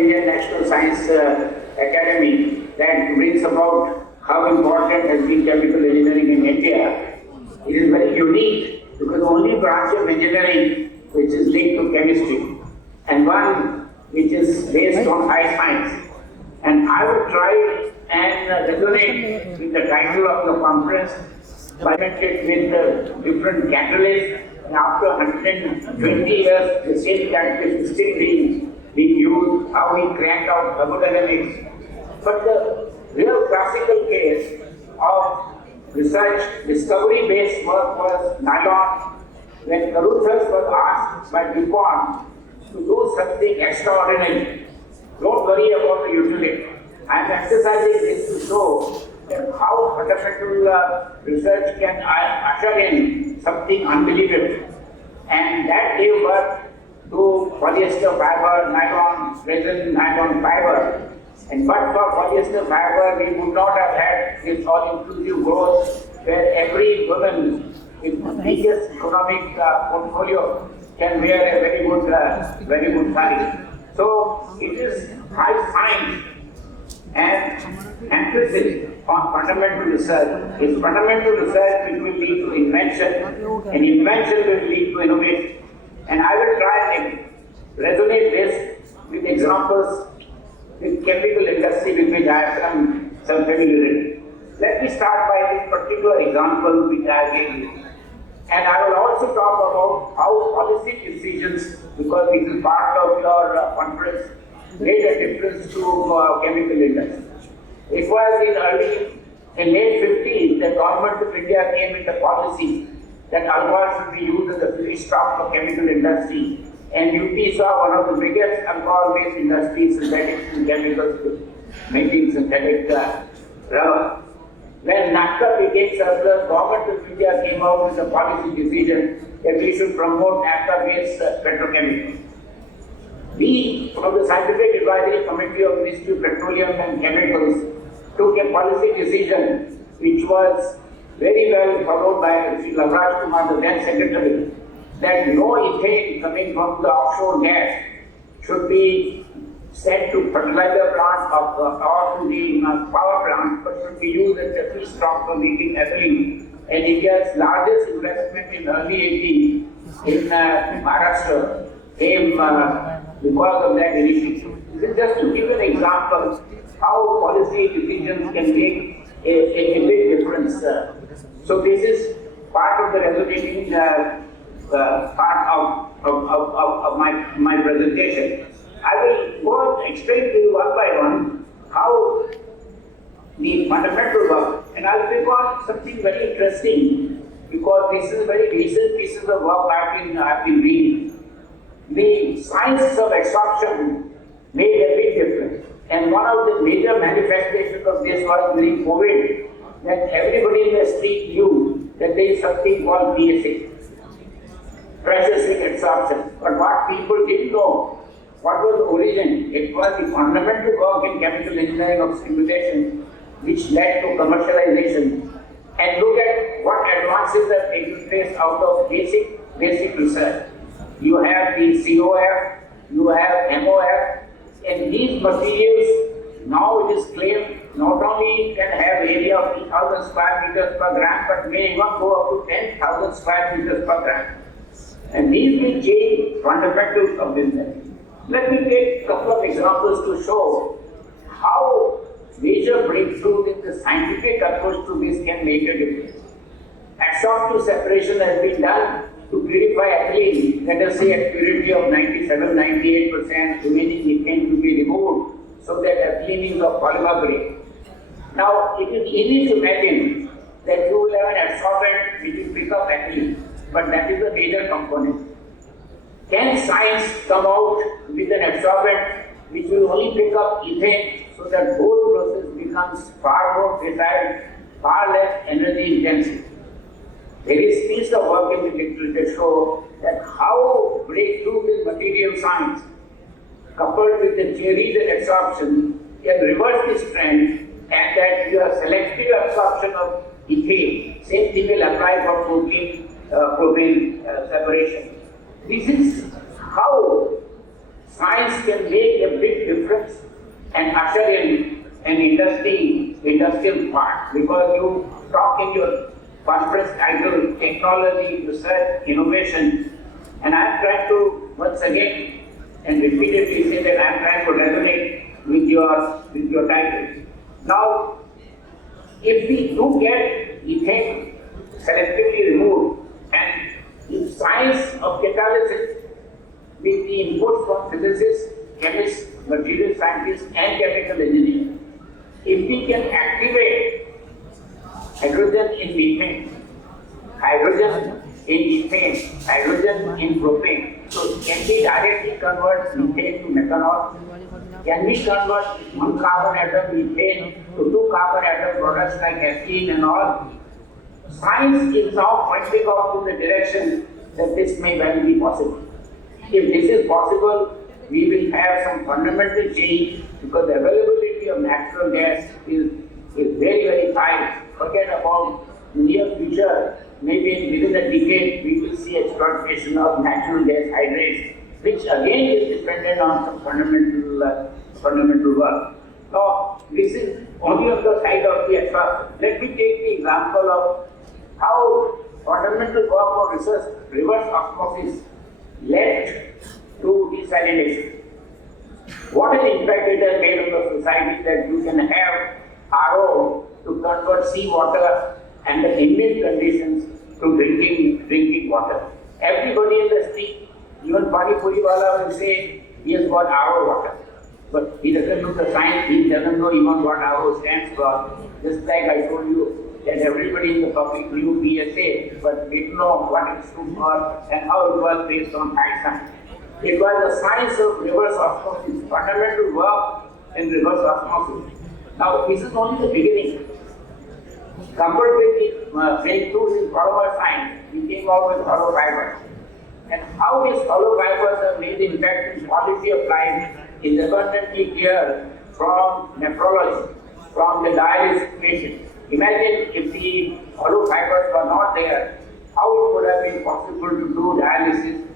Indian National Science Academy that brings about how important has been chemical engineering in India. It is very unique because the only branch of engineering which is linked to chemistry and one which is based on high science. And I will try and resonate with the title of the conference, connected with different catalysts. And after 120 years, the same catalyst is still being used, how we crank out thermodynamics. But the real classical case of research, discovery-based work was nylon, when Caruthers was asked by DuPont to do something extraordinary. Don't worry about the utility. I am emphasizing this to show that how fundamental research can usher in something unbelievable. And that gave birth to polyester fiber, nylon, resin, nylon fiber. And but for polyester fiber, we would not have had this all-inclusive growth where every woman with the biggest economic portfolio can wear a very good saree. So it is high science and emphasis on fundamental research. It's fundamental research which will lead to invention, and invention will lead to innovation. And I will try and resonate this with examples with chemical industry with which I have some familiarity. Let me start by this particular example which I have given you. And I will also talk about how policy decisions, because this is part of your conference, made a difference to chemical industry. It was in late 50s, the government of India came with a policy that alcohol should be used as a feedstock for chemical industry. And UP saw one of the biggest alcohol-based industries, synthetics and chemicals, making synthetic rubber. When NAFTA became surplus, government of India came out with a policy decision that we should promote NAFTA-based petrochemicals. We, from the Scientific Advisory Committee of Ministry of Petroleum and Chemicals, took a policy decision which was very well followed by Sri Lavraj Kumar, the then Secretary, that no ethane coming from the offshore gas should be sent to fertilizer plant or to the power plant, but should be used as a feedstock for making ethylene. And India's largest investment in early 80s in Maharashtra came because of that initiative. This is just to give an example how policy decisions can make a big difference. So this is part of the resonating part of my presentation. I will go and explain to you one by one how the fundamental work, and I'll pick on something very interesting because this is very recent pieces of work I've been reading. The science of absorption made a big difference, and one of the major manifestations of this was during COVID, that everybody in the street knew that there is something called PSA, processing absorption. But what people didn't know, what was the origin? It was the fundamental work in chemical engineering of simulation which led to commercialization. And look at what advances have taken place out of basic research. You have the COF, you have MOF, and these materials, now it is claimed, not only can have area of 3,000 square meters per gram, but may even go up to 10,000 square meters per gram. And these will change fundamentals of business. Let me take a couple of examples to show how major breakthroughs in the scientific approach to this can make a difference. Adsorptive separation has been done to purify ethylene, let us say at purity of 97-98%, remaining ethane to be removed so that ethylene is of polymer grade. Now, it is easy to imagine that you will have an adsorbent which will pick up ethylene, but that is a major component. Can science come out with an absorbent which will only pick up ethane so that whole process becomes far more precise, far less energy intensive? There is piece of work in the literature show that how breakthroughs in material science coupled with the theories and absorption can reverse this trend, and that your selective absorption of ethane, same thing will apply for propane separation. This is how science can make a big difference and usher in an industrial part, because you talk in your conference title, technology, research, innovation, and I am trying to once again and repeatedly say that I am trying to resonate with your title. Now, if we do get ethane selectively removed, and if science of catalysis with the inputs from physicists, chemists, material scientists, and chemical engineers, if we can activate hydrogen in methane, hydrogen in ethane, hydrogen in propane, so can we directly convert methane to methanol? Can we convert one carbon atom methane to two carbon atom products like ethylene and all? Science is now pointing out to the direction that this may well be possible. If this is possible, we will have some fundamental change, because the availability of natural gas is very, very high. Forget about near future, maybe within a decade, we will see exploitation of natural gas hydrates, which again is dependent on some fundamental work. Now, this is only on the side of the extract. Let me take the example of how fundamental work on reverse osmosis led to desalination. What an impact it has made on the society that you can have RO to convert seawater and the ambient conditions to drinking water. Everybody in the street, even Pani Puri wala will say he has got RO water. But he doesn't know the science, he doesn't know even what RO stands for. Just like I told you that everybody in the public knew PSA, but didn't know what it stood for and how it was based on high science. It was the science of reverse osmosis, fundamental work in reverse osmosis. Now, this is only the beginning. Compared with the breakthroughs in polymer science, we came out with hollow fibers. And how these hollow fibers have made impact in quality of life is abundantly clear from nephrology, from the dialysis patient. Imagine if the hollow fibers were not there, how it would have been possible to do dialysis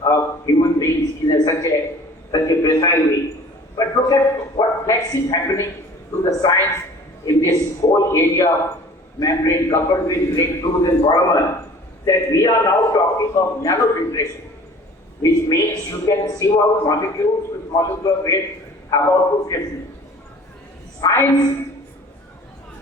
of human beings in such a precise way. But look at what next is happening to the science in this whole area of membrane coupled with breakthroughs in polymer, that we are now talking of nanofiltration, which means you can sieve out molecules with molecular weight about 250. Science,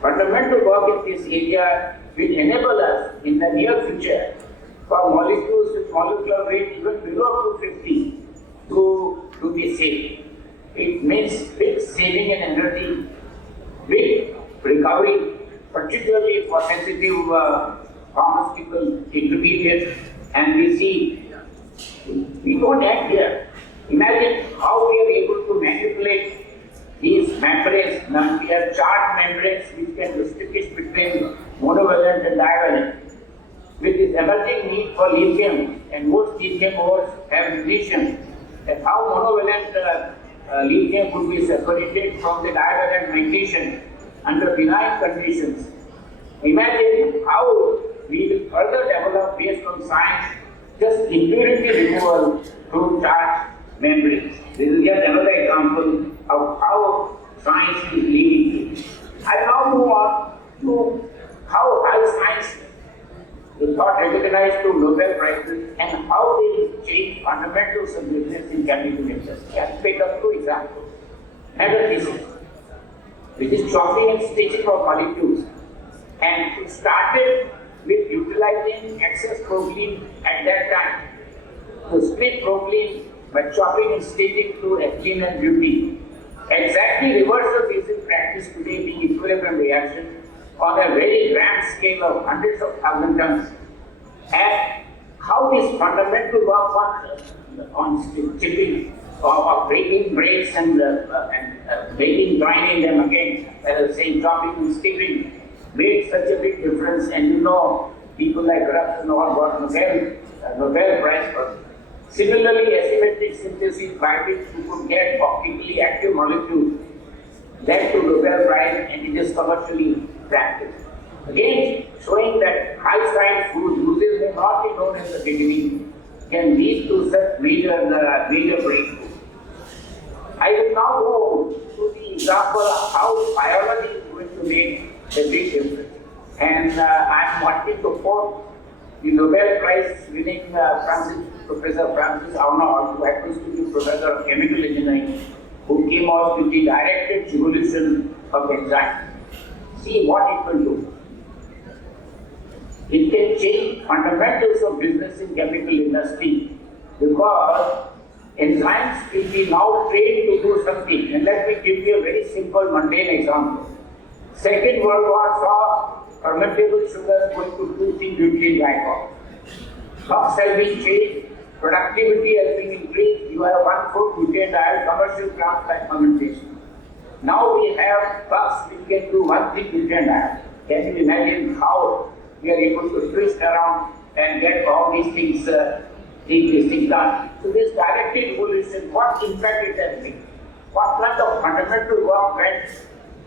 fundamental work in this area will enable us in the near future for molecules with molecular weight even below 250 to be safe. It means big saving in energy, big recovery, particularly for sensitive pharmaceutical intermediates. And we see, we don't act here. Imagine how we are able to manipulate these membranes. Now we have charged membranes which can distinguish between monovalent and divalent. With this emerging need for lithium, and most lithium ores have magnesium, and how monovalent lithium could be separated from the divalent magnesium under benign conditions. Imagine how we will further develop based on science just impurity removal through charged membranes. This is yet another example of how science is leading. I now move on to how high science is got recognized to Nobel Prizes and how they change fundamentals of business in chemical industry. I'll pick up two examples. Emeritus, which is chopping and stitching of molecules, and it started with utilizing excess propylene at that time to split propylene by chopping and stitching to ethylene and butene. Exactly reverse of this in practice today, being equilibrium reaction on a very grand scale of hundreds of thousand tons. And how this fundamental work on chipping or breaking brakes and breaking, joining them again, as I was saying, chopping and stitching, made such a big difference. And you know, people like Ruff and all got Nobel Prize for. Similarly, asymmetric synthesis by which you could get optically active molecules led to Nobel Prize, and it is commercially practiced. Again, showing that high science whose uses may not be known in the beginning can lead to such major breakthroughs. I will now go to the example of how biology is going to make a big difference. And I am wanting to quote the Nobel Prize winning Professor Francis Arnold, who happens to be Professor of Chemical Engineering, who came out with the directed evolution of enzymes. See what it will do. It can change fundamentals of business in chemical industry because enzymes will be now trained to do something. And let me give you a very simple, mundane example. Second World War saw fermentable sugars going to 2,3-butylene glycol. Crops have been changed, productivity has been increased, you have 1,4-butadiene commercial plants like fermentation. Now we have bugs which can do 1,3-butadiene. Can you imagine how we are able to twist around and get all these things done? So this directed evolution, what impact it has made? What kind of fundamental work went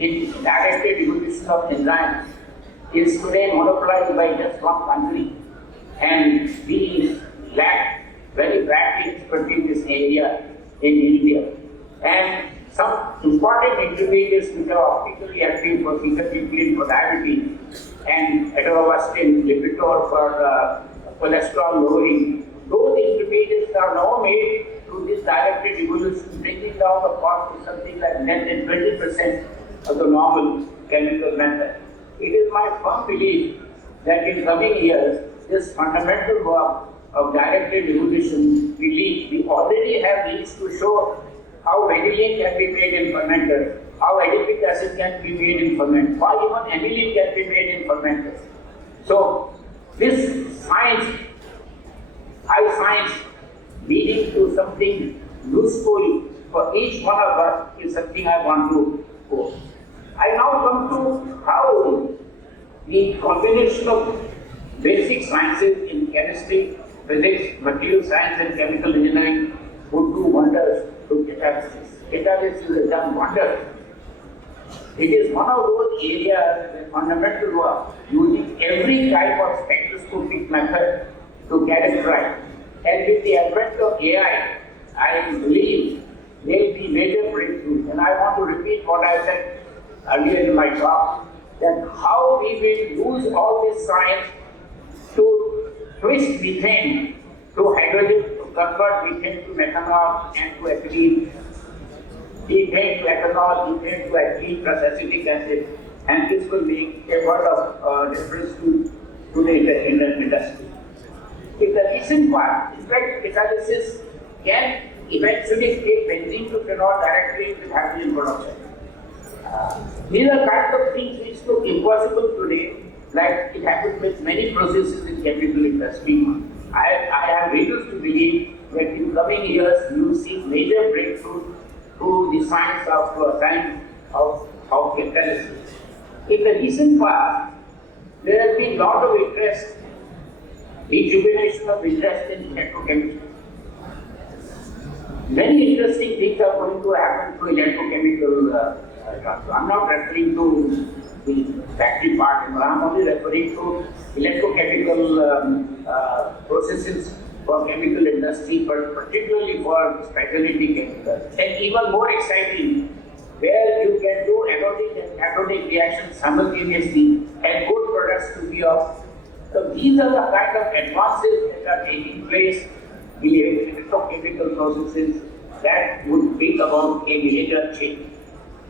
in directed evolution of enzymes is today monopolized by just one country, and we lack very badly expertise in this area in India. And some important intermediates which are optically active for physiotherapy for diabetes and atorvastatin inhibitor for cholesterol lowering, those intermediates are now made through this directed evolution, bringing down the cost to something like less than 20% of the normal chemical method. It is my firm belief that in coming years, this fundamental work of directed evolution will lead. We already have leads to show how vanillin can be made in fermenters, how adipic acid can be made in fermenters, why even aniline can be made in fermenters. So, this science, high science, leading to something useful for each one of us is something I want to quote. I now come to how the combination of basic sciences in chemistry, physics, material science and chemical engineering would do wonders to catalysis. Catalysis has done wonders. It is one of those areas where fundamental work using every type of spectroscopic method to characterize. And with the advent of AI, I believe there will be major breakthroughs. And I want to repeat what I said earlier in my talk, that how we will use all this science to twist methane to hydrogen, to convert methane to methanol and to ethylene, ethane to ethanol, ethane to ethylene plus acetic acid, and this will make a lot of difference to the industry. In the recent part, in fact, catalysis can eventually take benzene to phenol directly with hydrogen production. These are kinds of things which look impossible today, like it happens with many processes in chemical industry. I have reasons to believe that in coming years you will see major breakthroughs to the science of catalysis. In the recent past, there has been a lot of interest, rejuvenation of interest in electrochemistry. Many interesting things are going to happen to electrochemical I'm not referring to the factory part, I'm only referring to electrochemical processes for chemical industry, but particularly for specialty chemicals. And even more exciting, where you can do anodic and cathodic reactions simultaneously and good products to be of. So these are the kind of advances that are taking place in electrochemical processes that would bring about a major change.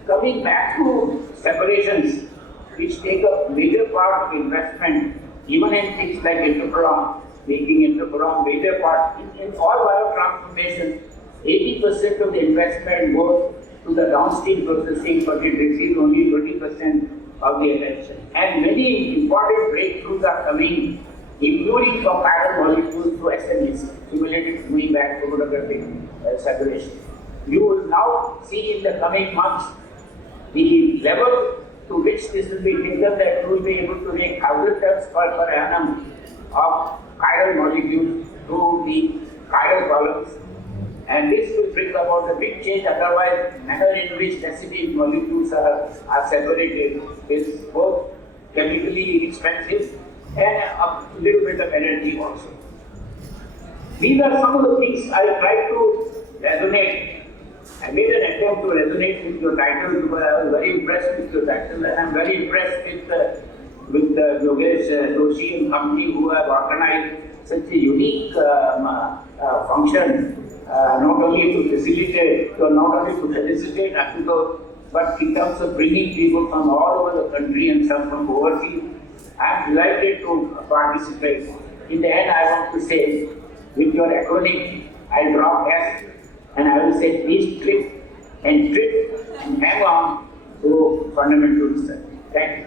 Coming back to separations, which take a major part of investment, even in things like interferon, making interferon major part. In all biotransformation, 80% of the investment goes to the downstream processing, but it receives only 20% of the attention. And many important breakthroughs are coming, including from chiral molecules to SMEs, simulated fluid back chromatographic separation. You will now see in the coming months the level to which this will be taken, that you will be able to make 1,000 tons per annum of chiral molecules through the chiral columns. And this will bring about a big change, otherwise the manner in which recipe molecules are separated is both chemically expensive and a little bit of energy also. These are some of the things I try to resonate I made an attempt to resonate with your title because I was very impressed with your title, and I'm very impressed with Yogesh Doshi and company who have organized such a unique function, not only to facilitate, but in terms of bringing people from all over the country and some from overseas. I'm delighted to participate. In the end, I want to say, with your acronym, I'll drop S and I will say please trip and hang on to fundamental research. Thank you.